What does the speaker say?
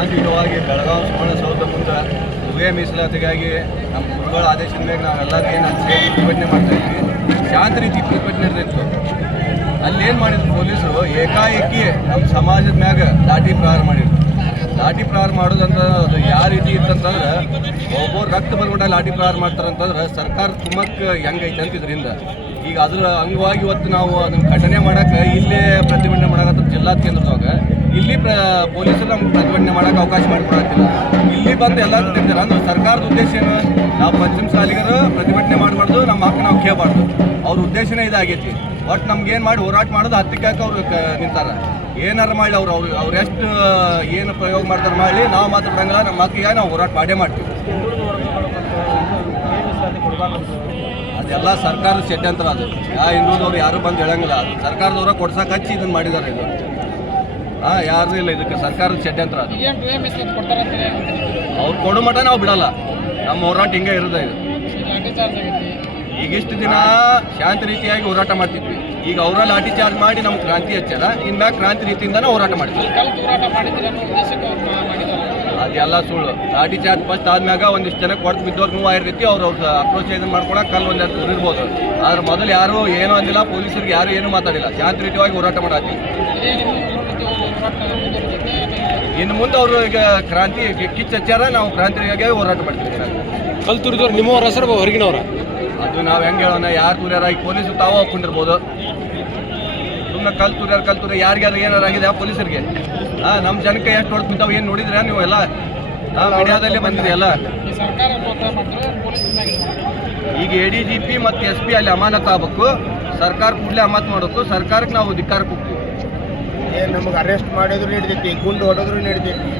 ಶಾಂತಿಯುತವಾಗಿ ಬೆಳಗಾವಿ ಸುವರ್ಣಸೌಧ ಮುಂದೆ ಉಭಯ ಮೀಸಲಾತಿಗಾಗಿ ನಮ್ಮ ಗುರುಗಳ ಆದೇಶದ ಮೇಲೆ ನಾವೆಲ್ಲರೂ ಏನು ಸೇರಿ ಪ್ರತಿಭಟನೆ ಮಾಡ್ತಾ ಇದ್ವಿ. ಶಾಂತ ರೀತಿ ಪ್ರತಿಭಟನೆ ನಡೆದಿತ್ತು. ಅಲ್ಲಿ ಏನು ಮಾಡಿದ್ರು ಪೊಲೀಸರು? ಏಕಾಏಕಿ ನಮ್ಮ ಸಮಾಜದ ಮ್ಯಾಗ ಲಾಠಿ ಪ್ರಹಾರ ಮಾಡಿದ್ರು. ಲಾಠಿ ಪ್ರಹಾರ ಮಾಡೋದಂತ ಅದು ಯಾವ ರೀತಿ ಇತ್ತಂತಂದ್ರೆ ಒಬ್ಬರು ರಕ್ತ ಬಂದ್ಬಿಟ್ಟ ಲಾಠಿ ಪ್ರಹಾರ ಮಾಡ್ತಾರಂತಂದ್ರೆ ಸರ್ಕಾರ ಕುಮ್ಮಕ್ಕೆ ಹೆಂಗೈತೆ ಅಂತ ಇದರಿಂದ ಈಗ ಅದರ ಅಂಗವಾಗಿ ಇವತ್ತು ನಾವು ಅದನ್ನ ಖಂಡನೆ ಮಾಡೋಕ್ಕೆ ಇಲ್ಲೇ ಪ್ರತಿಭಟನೆ ಜಿಲ್ಲಾ ಕೇಂದ್ರದಾಗ ಇಲ್ಲಿ ಪ್ರ, ಪೊಲೀಸರು ನಮ್ಗೆ ಪ್ರತಿಭಟನೆ ಮಾಡಕ್ಕೆ ಅವಕಾಶ ಮಾಡಿಕೊಡತ್ತಿಲ್ಲ ಇಲ್ಲಿ ಬಂದು ಎಲ್ಲ ತಿಂತಾರೆ ಅಂದ್ರೆ ಸರ್ಕಾರದ ಉದ್ದೇಶ ಏನು? ನಾವು ಪಶ್ಚಿಮ ಶಾಲಿಗರು ಪ್ರತಿಭಟನೆ ಮಾಡಬಾರ್ದು ನಮ್ಮ ಹಕ್ಕು ನಾವು ಕೇಳಬಾರ್ದು. ಅವ್ರ ಉದ್ದೇಶನೇ ಇದಾಗೈತಿ. ಒಟ್ಟು ನಮ್ಗೆ ಏನು ಮಾಡಿ ಹೋರಾಟ ಮಾಡೋದು ಹತ್ತಕ್ಕೆ ಅವ್ರು ನಿಂತಾರೆ. ಏನಾರು ಮಾಡಿ ಅವ್ರು ಅವ್ರು ಅವ್ರು ಎಷ್ಟು, ಏನು ಪ್ರಯೋಗ ಮಾಡ್ತಾರೆ ಮಾಡಿ ನಾವು ಮಾತ್ರ ಬಿಡಂಗಿಲ್ಲ. ನಮ್ಮ ಹಕ್ಕಿಗೆ ನಾವು ಹೋರಾಟ ಮಾಡೇ ಮಾಡ್ತೀವಿ. ಅದೆಲ್ಲ ಸರ್ಕಾರದ ಷಡ್ಯಂತ್ರ ಅದು. ಯಾ ಹಿಂದೂದವ್ರು ಯಾರು ಬಂದು ಹೇಳಂಗಿಲ್ಲ. ಅದು ಸರ್ಕಾರದವ್ರ ಕೊಡ್ಸಕ್ಕೆ ಹಚ್ಚಿ ಇದನ್ನು ಮಾಡಿದ್ದಾರೆ ಇದು ಹಾಂ ಯಾರು ಇಲ್ಲ ಇದಕ್ಕೆ ಸರ್ಕಾರದ ಷಡ್ಯಂತ್ರ ಅದು. ಅವ್ರು ಕೊಡೋ ಮಠ ನಾವು ಬಿಡಲ್ಲ. ನಮ್ಮ ಹೋರಾಟ ಹಿಂಗೆ ಇರೋದೇ ಇದು. ಈಗಿಷ್ಟು ದಿನ ಶಾಂತ ರೀತಿಯಾಗಿ ಹೋರಾಟ ಮಾಡ್ತಿದ್ವಿ. ಈಗ ಅವರ ಲಾಠಿ ಚಾರ್ಜ್ ಮಾಡಿ ನಮ್ಮ ಕ್ರಾಂತಿ ಹಚ್ಚಾರ ಇನ್ಮ್ಯಾಗ ಕ್ರಾಂತಿ ರೀತಿಯಿಂದನೇ ಹೋರಾಟ ಮಾಡ್ತೀವಿ ಅದೆಲ್ಲ ಸುಳ್ಳು. ಲಾಠಿ ಚಾರ್ಜ್ ಫಸ್ಟ್ ಆದ್ಮ್ಯಾಗ ಒಂದಿಷ್ಟು ಜನ ಕೊಡ್ತು ಬಿದ್ದವ್ರು ನೋವು ರೀತಿ ಅವ್ರು ಅವ್ರ ಅಪ್ರೋಚ್ ಇದನ್ನು ಮಾಡ್ಕೊಳಕ್ಕೆ ಕಲ್ಲು ಒಂದೆರಡು ದೂರ ಇರ್ಬೋದು. ಆದ್ರೆ ಮೊದಲು ಯಾರು ಏನೂ ಅಂದಿಲ್ಲ ಪೊಲೀಸರಿಗೆ ಯಾರು ಏನು ಮಾತಾಡಿಲ್ಲ. ಶಾಂತ ರೀತಿಯಾಗಿ ಹೋರಾಟ ಮಾಡತ್ತೀವಿ. ಇನ್ನು ಮುಂದೆ ಅವರು ಈಗ ಕ್ರಾಂತಿ ಕಿಚ್ಚ ಹಚ್ಚಾರ ನಾವು ಕ್ರಾಂತಿಗಾಗಿ ಹೋರಾಟ ಮಾಡ್ತೀವಿ. ಕಲ್ ತುರಿದವ್ರು ನಿಮ್ಮವ್ರ ಹೆಸರು ಹೊರಗಿನವ್ರ? ಅದು ನಾವು ಹೆಂಗೆ ಹೇಳೋಣ ಯಾರು ತುರ್ಯಾರ ಈಗ ಪೊಲೀಸರು ತಾವು ಹಾಕೊಂಡಿರ್ಬೋದು ಸುಮ್ಮನೆ ಕಲ್ ತುರ್ಯಾರ ಕಲ್ ತುರ್ಯಾರ ಯಾರಿಗಾರು ಏನಾರು ಆಗಿದೆ ಆ ಪೊಲೀಸರಿಗೆ? ಹಾಂ ನಮ್ಮ ಜನಕ್ಕೆ ಎಷ್ಟು ಹೊಡೆದು ಏನು ನೋಡಿದ್ರೆ ನೀವು ಎಲ್ಲ ಮೀಡಿಯಾದಲ್ಲೇ ಬಂದಿದೆ ಎಲ್ಲ. ಈಗ ಎ ಡಿ ಜಿ ಪಿ ಮತ್ತು ಎಸ್ ಪಿ ಅಲ್ಲಿ ಅಮಾನತ್ ಆಗ್ಬೇಕು. ಸರ್ಕಾರ ಕೂಡಲೇ ಅಮಾನತ್ ಮಾಡಬೇಕು. ಸರ್ಕಾರಕ್ಕೆ ನಾವು ಧಿಕ್ಕಾರ ನಮಗೆ ಅರೆಸ್ಟ್ ಮಾಡಿದ್ರು ನಡಿತೈತಿ ಗುಂಡು ಹೊಡೆದ್ರು ನಡಿತೈತಿ